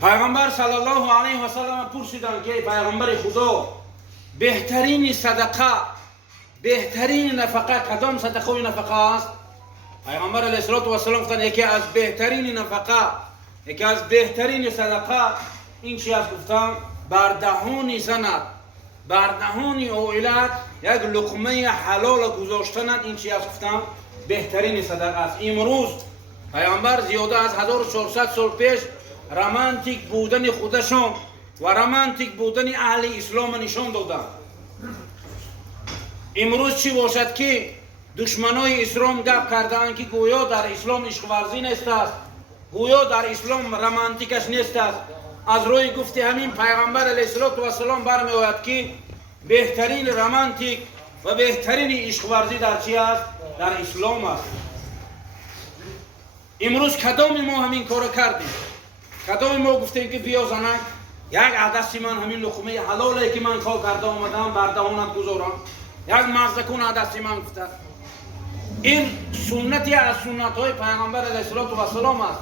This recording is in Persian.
پیغمبر صلی الله علیه و سلم پرسیدند که پیغمبر خدا بهترین صدقه، بهترین نفقه کدام صدقه و نفقه است؟ پیغمبر علیه الصلاه و السلام گفتند یکی از بهترین نفقه، یکی از بهترین صدقه این چی است؟ گفتند بر دهان زنت، بر دهان اولاد یک لقمه حلال گذاشتن، این چی است؟ گفتند بهترین صدقه است. امروز پیامبر زیاده از 1400 سال پیش رمانتیک بودن خودشان و رمانتیک بودن اهل اسلام نشان دادند. امروز چی باشد که دشمنای اسلام گپ کردند که گویا در اسلام عشق ورزی نیست است، گویا در اسلام رمانتیکش نیست است. از روی گفت همین پیغمبر علیه السلام برمی آید که بهترین رمانتیک و بهترین عشق ورزی در چی است؟ در اسلام است. امروز کدام ما همین کار کردیم؟ کدام ما گفتیم که بیا زنک یک عدسی من همین لقمه حلاله که من کار کرده آمدم بر دهانت گذارم، یک مغزکون عدسی من گفته. این سنتی از سنت های پیغمبر علیه السلام است.